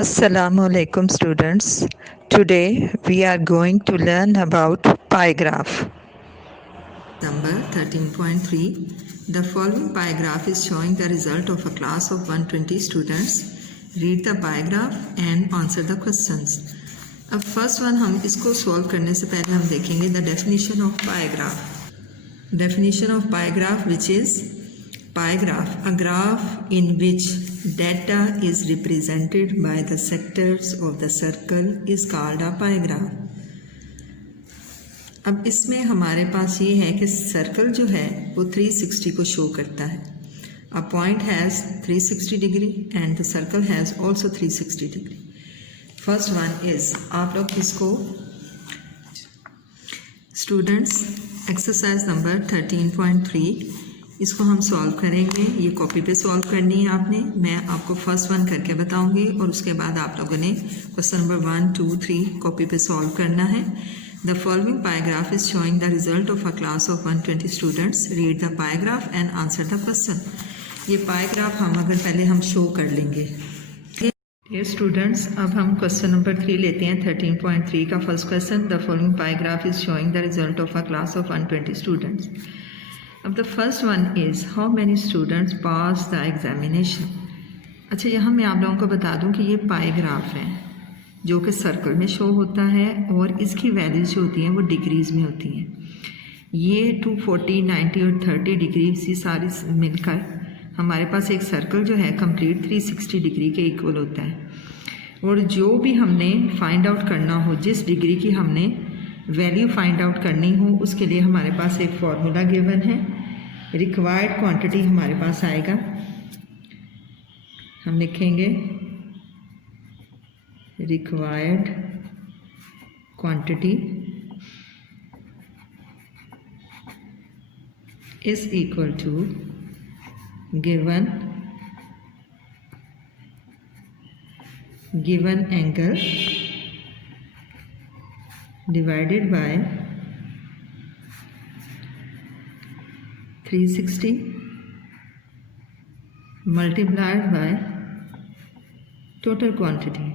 Assalamu alaikum students. Today we are going to learn about pie graph. Number 13.3. The following pie graph is showing the result of a class of 120 students. Read the pie graph and answer the questions. अब first one हम इसको solve करने से पहले हम देखेंगे the definition of pi graph. Definition of pie graph, which is pie graph, a graph in which data is represented by the sectors of the circle is called a pie graph. अब इसमें हमारे पास ये है कि circle जो है वो 360 को शो करता है. A point has 360 degree and the circle has also 360 degree. First one is, आप लोग इसको स्टूडेंट्स एक्सरसाइज नंबर 13.3 इसको हम सॉल्व करेंगे. ये कॉपी पे सॉल्व करनी है आपने. मैं आपको फर्स्ट वन करके बताऊंगी और उसके बाद आप लोगों ने क्वेश्चन नंबर 1, 2, 3 कॉपी पे सॉल्व करना है. The following pie graph is showing the result of a class of 120 students. Read the pi graph and answer the question. ये पाई ग्राफ हम अगर पहले हम शो कर लेंगे. डियर स्टूडेंट्स, अब हम क्वेश्चन नंबर 3 लेते हैं 13.3 का first question. The following pie graph is showing the result of a class of 120 students. अब the first one is how many students pass the examination. अच्छा, यहाँ मैं आप लोगों को बता दूँ कि ये पाई ग्राफ है जो कि सर्कल में शो होता है और इसकी वैल्यूज जो होती हैं वो डिग्रीज में होती हैं. ये 240, 90 और 30 डिग्री सी सारी मिलकर हमारे पास एक सर्कल जो है कंप्लीट 360 डिग्री के इक्वल होता है. और जो भी हमने फाइंड आउट करना हो, जिस डिग्री की हमने वैल्यू फाइंड आउट करनी हो, उसके लिए हमारे पास एक फॉर्मूला गिवन है. रिक्वायर्ड क्वांटिटी हमारे पास आएगा. हम लिखेंगे required quantity is equal to given angle divided by 360 multiplied by total quantity.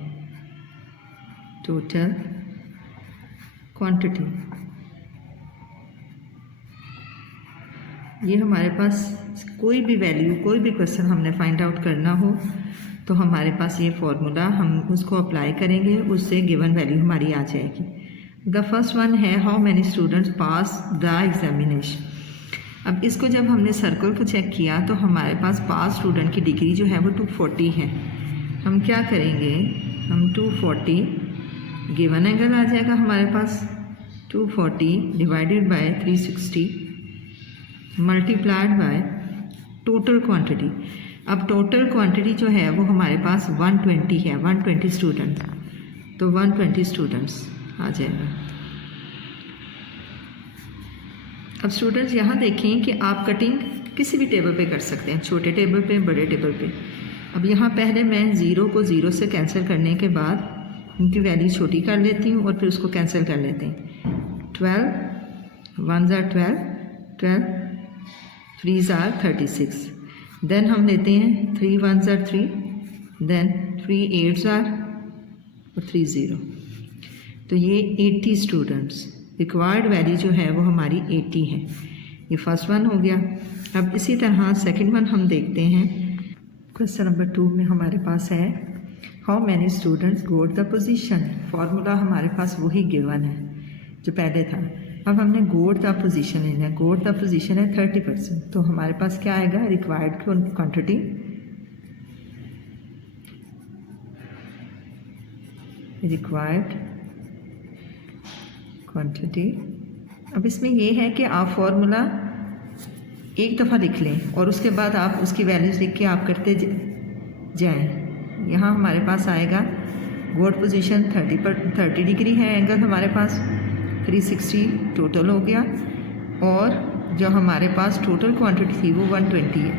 ये हमारे पास कोई भी वैल्यू, कोई भी क्वेश्चन हमने फाइंड आउट करना हो तो हमारे पास ये फॉर्मूला, हम उसको अप्लाई करेंगे, उससे गिवन वैल्यू हमारी आ जाएगी. द फर्स्ट वन है how many students pass the examination. अब इसको जब हमने सर्कल को चेक किया तो हमारे पास पास स्टूडेंट की डिग्री जो है वो 240 है. हम क्या करेंगे, हम 240 गिवन एंगल आ जाएगा हमारे पास 240 divided by 360 multiplied by total quantity. अब टोटल क्वांटिटी जो है वो हमारे पास 120 है, 120 स्टूडेंट, तो 120 स्टूडेंट्स आ जाएगा. अब स्टूडेंट्स यहाँ देखें कि आप कटिंग किसी भी टेबल पे कर सकते हैं, छोटे टेबल पे, बड़े टेबल पे. अब यहाँ पहले मैं 0 को 0 से कैंसिल करने के बाद उनकी वैल्यू छोटी कर लेती हूँ और फिर उसको कैंसिल कर लेते हैं. 12 1s are 12 3s are 36. Then हम लेते हैं 3 1s are 3, then 3 8s are और 3 0. तो ये 80 स्टूडेंट्स. रिक्वायर्ड वैल्यू जो है वो हमारी 80 है. ये फर्स्ट वन हो गया. अब इसी तरह सेकंड वन हम देखते हैं. क्वेश्चन नंबर 2 में हमारे पास है how many students goat the position. Formula हमारे पास वही गिवन है जो पहले था. अब हमने गोट द पोजीशन लेना है. गोट द पोजीशन है 30%. तो हमारे पास क्या आएगा, रिक्वायर्ड क्वांटिटी अब इसमें ये है कि आप फॉर्मूला एक दफ़ा लिख लें और उसके बाद आप उसकी वैल्यूज लिख के आप करते जाएं. यहाँ हमारे पास आएगा गोट पोजीशन 30 डिग्री है एंगल हमारे पास, 360 टोटल हो गया और जो हमारे पास टोटल क्वांटिटी थी वो 120 है.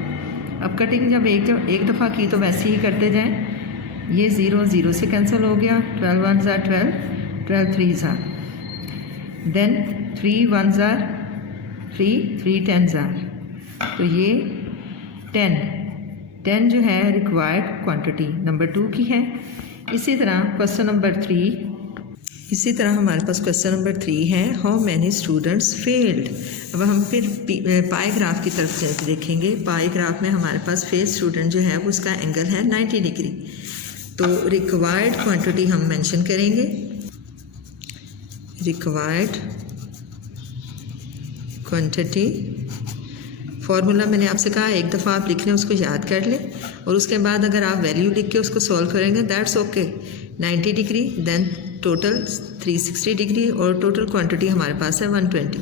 अब कटिंग जब एक दफ़ा की तो वैसे ही करते जाएं. ये 0 0 से कैंसिल हो गया. 12 1s are 12, 12 3s are, then 3 1s are 3, 3 10s are. तो ये 10 10 जो है रिक्वायर्ड क्वांटिटी नंबर 2 की है। इसी तरह क्वेश्चन नंबर 3, इसी तरह हमारे पास क्वेश्चन नंबर 3 है, हाउ मैनी स्टूडेंट्स फेल्ड। अब हम फिर पाई ग्राफ की तरफ चल देखेंगे। पाई ग्राफ में हमारे पास फेल स्टूडेंट जो है वो उसका एंगल है 90 डिग्री। तो रिक्वायर्ड क्वांटिटी हम मेंशन करेंगे, रिक्वायर्ड क्वांटिटी फॉर्मूला मैंने आपसे कहा एक दफ़ा आप लिख लें, उसको याद कर लें और उसके बाद अगर आप वैल्यू लिख के उसको सॉल्व करेंगे that's okay. 90 degree then total 360 degree और टोटल क्वांटिटी हमारे पास है 120।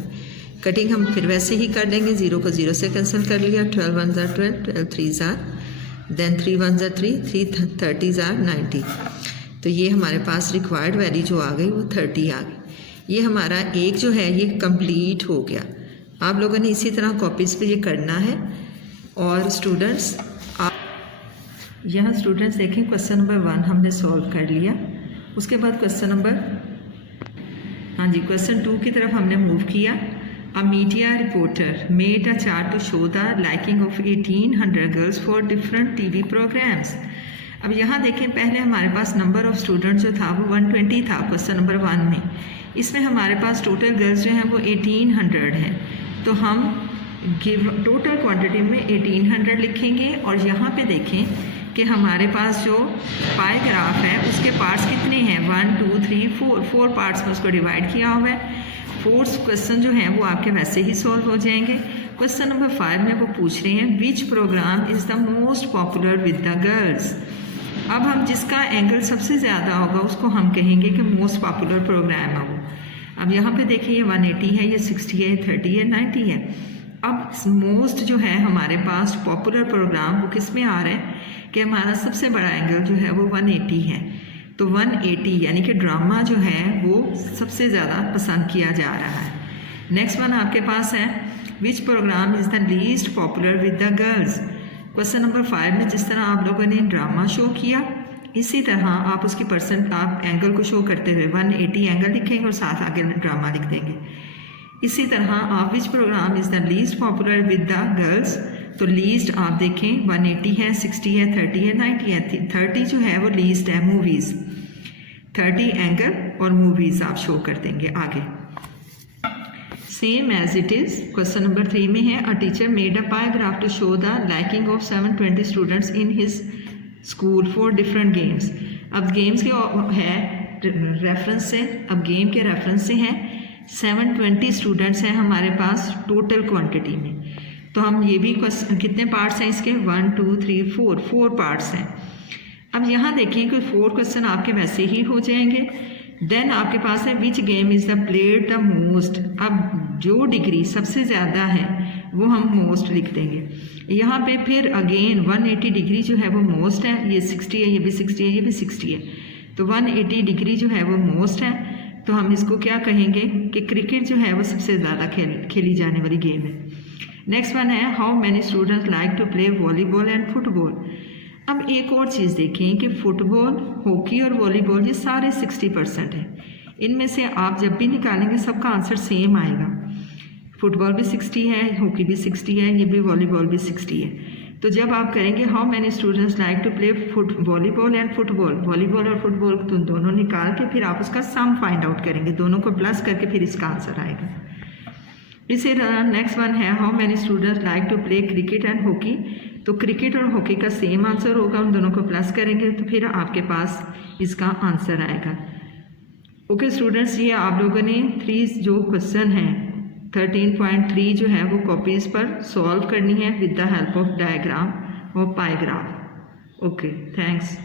कटिंग हम फिर वैसे ही कर लेंगे, 0 को 0 से कैंसिल कर लिया, 12 1 ज़ा 12, 12 3 ज़ा, देन 3 1 ज़ा 3, 3 30 ज़ा 90। तो ये हमारे पास रिक्वायर्ड वैल्यू जो आ गई वो 30 आ गई। ये हमारा एक जो है ये कंप्लीट हो गया। आप लोगों ने इसी तरह कॉपीज़ पे ये करना है। और स्टूडेंट्स आप यहाँ स्टूडेंट्स देखें, क्वेश्चन नंबर 1 हमने सॉल्व कर लिया। उसके बाद क्वेश्चन नंबर, हाँ जी, क्वेश्चन 2 की तरफ हमने मूव किया। A media reporter made a chart to show the liking of 1800 girls for different TV programmes. अब यहाँ देखें, पहले हमारे पास नंबर ऑफ स्टूडेंट जो था वो 120 था क्वेश्चन नंबर 1 में। इसमें हमारे पास टोटल गर्ल्स जो हैं वो 1800 हैं। तो हम टोटल क्वांटिटी में 1800 लिखेंगे और यहाँ पे देखें कि हमारे पास जो पाई ग्राफ है उसके पार्ट्स कितने हैं, 1 2 3 4 पार्ट्स में उसको डिवाइड किया हुआ है। 4 क्वेश्चन जो हैं वो आपके वैसे ही सॉल्व हो जाएंगे। क्वेश्चन नंबर 5 में वो पूछ रहे हैं विच programme is the most popular with the girls. अब हम जिसका एंगल सबसे ज़्यादा होगा उसको हम कहेंगे कि मोस्ट पॉपुलर प्रोग्राम है वो। अब यहाँ पे देखिए ये 180 है, ये 60 है, 30 है, 90 है। अब मोस्ट जो है हमारे पास पॉपुलर प्रोग्राम वो किस में आ रहा है कि हमारा सबसे बड़ा एंगल जो है वो 180 है। तो 180 यानी कि ड्रामा जो है वो सबसे ज़्यादा पसंद किया जा रहा है। नेक्स्ट वन आपके पास है विच programme is the least popular with the girls. Question number 5 में जिस तरह आप लोगों ने ड्रामा शो किया इसी तरह आप उसकी आप एंगल को शो करते हुए 180 एंगल लिखेंगे और साथ आगे ड्रामा लिख देंगे। इसी तरह आप विच programme is the least popular with the girls, तो लीस्ट आप देखें 180 है, 60 है, 30 है, 90 है। 30 जो है वो लीस्ट है मूवीज़, 30 एंगल और मूवीज़ आप शो कर देंगे आगे। Same as it is question number 3 में है a teacher made a pie graph to show the liking of 720 students in his school for different games. अब गेम्स के है रेफरेंस से, अब गेम के रेफरेंस से हैं 720 स्टूडेंट्स हैं हमारे पास टोटल क्वांटिटी में। तो हम ये भी क्वेश्चन, कितने पार्ट्स हैं इसके, 1 2 3 4 पार्ट्स हैं। अब यहाँ देखिए कि 4 क्वेश्चन आपके वैसे ही हो जाएंगे। देन आपके पास है which game is the played the most. अब जो डिग्री सबसे ज़्यादा है वो हम मोस्ट लिख देंगे। यहाँ पे फिर अगेन 180 डिग्री जो है वो मोस्ट है, ये 60 है, ये भी 60 है, ये भी 60 है। तो 180 डिग्री जो है वो मोस्ट है। तो हम इसको क्या कहेंगे कि क्रिकेट जो है वो सबसे ज़्यादा खेली जाने वाली गेम है। नेक्स्ट वन है how many students like to play volleyball and football. अब एक और चीज़ देखें कि फुटबॉल, हॉकी और वॉलीबॉल ये सारे 60% हैं। इनमें से आप जब भी निकालेंगे सबका आंसर सेम आएगा। फुटबॉल भी 60 है, हॉकी भी 60 है, ये भी वॉलीबॉल भी 60 है। तो जब आप करेंगे how many students like to play volleyball and football, volleyball और फुटबॉल तो दोनों निकाल के फिर आप उसका सम फाइंड आउट करेंगे, दोनों को प्लस करके फिर इसका आंसर आएगा। इसी तरह नेक्स्ट वन है how many students like to play cricket and hockey. तो क्रिकेट और हॉकी का सेम आंसर होगा, उन दोनों को प्लस करेंगे तो फिर आपके पास इसका आंसर आएगा। ओके स्टूडेंट्स, ये आप लोगों ने 3 जो क्वेश्चन हैं 13.3 जो है वो कॉपीज़ पर सॉल्व करनी है with the help of diagram और पाई ग्राफ। Okay, thanks.